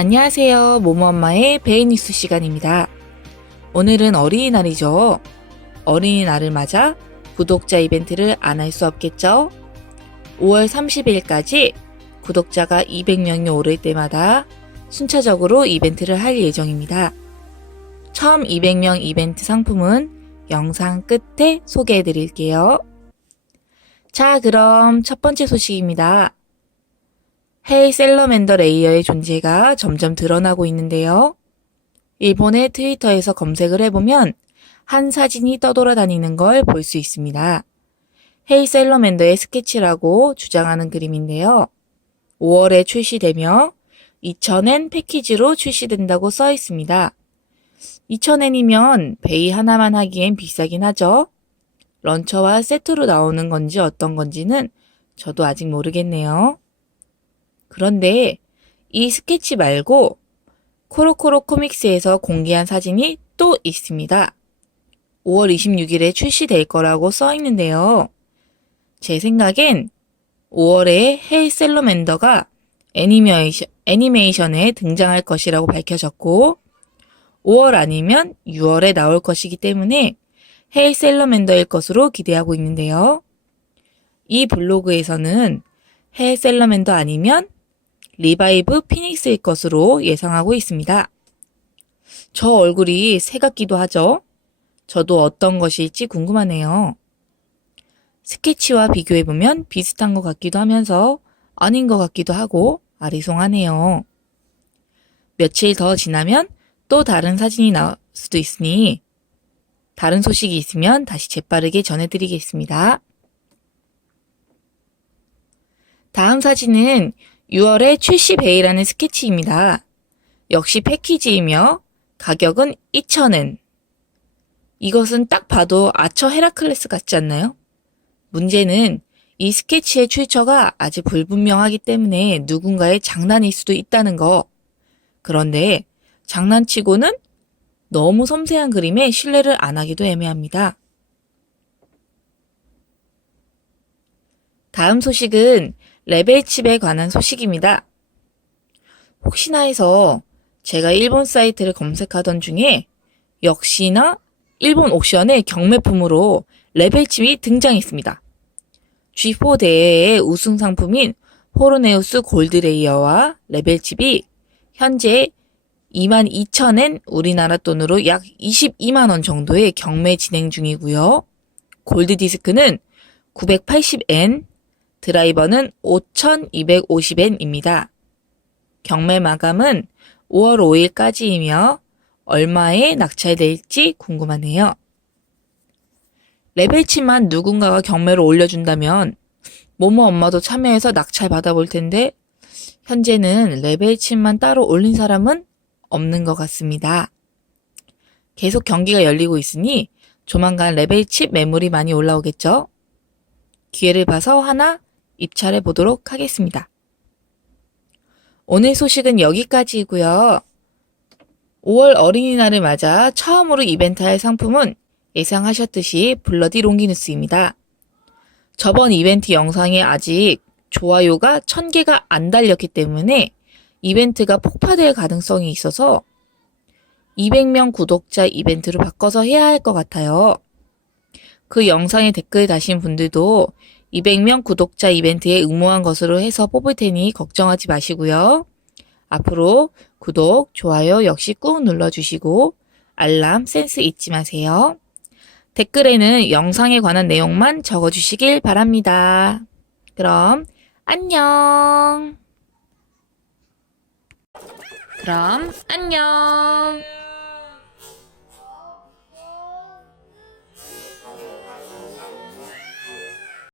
안녕하세요. 모모엄마의 베이니스 시간입니다. 오늘은 어린이날이죠. 어린이날을 맞아 구독자 이벤트를 안 할 수 없겠죠? 5월 30일까지 구독자가 200명이 오를 때마다 순차적으로 이벤트를 할 예정입니다. 처음 200명 이벤트 상품은 영상 끝에 소개해 드릴게요. 자, 그럼 첫 번째 소식입니다. 헤이 셀러맨더 레이어의 존재가 점점 드러나고 있는데요. 일본의 트위터에서 검색을 해보면 한 사진이 떠돌아다니는 걸 볼 수 있습니다. 헤이 셀러맨더의 스케치라고 주장하는 그림인데요. 5월에 출시되며 2,000엔 패키지로 출시된다고 써 있습니다. 2,000엔이면 베이 하나만 하기엔 비싸긴 하죠. 런처와 세트로 나오는 건지 어떤 건지는 저도 아직 모르겠네요. 그런데 이 스케치 말고 코로코로 코믹스에서 공개한 사진이 또 있습니다. 5월 26일에 출시될 거라고 써 있는데요. 제 생각엔 5월에 헤이 셀러맨더가 애니메이션, 애니메이션에 등장할 것이라고 밝혀졌고 5월 아니면 6월에 나올 것이기 때문에 헤이 셀러맨더일 것으로 기대하고 있는데요. 이 블로그에서는 헤이 셀러맨더 아니면 리바이브 피닉스일 것으로 예상하고 있습니다. 저 얼굴이 새 같기도 하죠? 저도 어떤 것일지 궁금하네요. 스케치와 비교해보면 비슷한 것 같기도 하면서 아닌 것 같기도 하고 아리송하네요. 며칠 더 지나면 또 다른 사진이 나올 수도 있으니 다른 소식이 있으면 다시 재빠르게 전해드리겠습니다. 다음 사진은 6월에 출시 베이라는 스케치입니다. 역시 패키지이며 가격은 2,000엔. 이것은 딱 봐도 아처 헤라클레스 같지 않나요? 문제는 이 스케치의 출처가 아직 불분명하기 때문에 누군가의 장난일 수도 있다는 거. 그런데 장난치고는 너무 섬세한 그림에 신뢰를 안 하기도 애매합니다. 다음 소식은 레벨칩에 관한 소식입니다. 혹시나 해서 제가 일본 사이트를 검색하던 중에 역시나 일본 옥션의 경매품으로 레벨칩이 등장했습니다. G4 대회의 우승 상품인 호르네우스 골드레이어와 레벨칩이 현재 22,000엔 우리나라 돈으로 약 22만원 정도의 경매 진행 중이고요. 골드 디스크는 980엔, 드라이버는 5,250엔입니다. 경매 마감은 5월 5일까지이며 얼마에 낙찰될지 궁금하네요. 레벨치만 누군가가 경매로 올려준다면 모모 엄마도 참여해서 낙찰 받아볼 텐데 현재는 레벨칩만 따로 올린 사람은 없는 것 같습니다. 계속 경기가 열리고 있으니 조만간 레벨칩 매물이 많이 올라오겠죠? 기회를 봐서 하나 입찰해 보도록 하겠습니다. 오늘 소식은 여기까지이고요. 5월 어린이날을 맞아 처음으로 이벤트 할 상품은 예상하셨듯이 블러디 롱기누스입니다. 저번 이벤트 영상에 아직 좋아요가 1000개가 안 달렸기 때문에 이벤트가 폭파될 가능성이 있어서 200명 구독자 이벤트로 바꿔서 해야 할 것 같아요. 그 영상에 댓글 다신 분들도 200명 구독자 이벤트에 응모한 것으로 해서 뽑을 테니 걱정하지 마시고요. 앞으로 구독, 좋아요 역시 꾹 눌러주시고 알람 센스 잊지 마세요. 댓글에는 영상에 관한 내용만 적어주시길 바랍니다. 그럼 안녕. 그럼 안녕.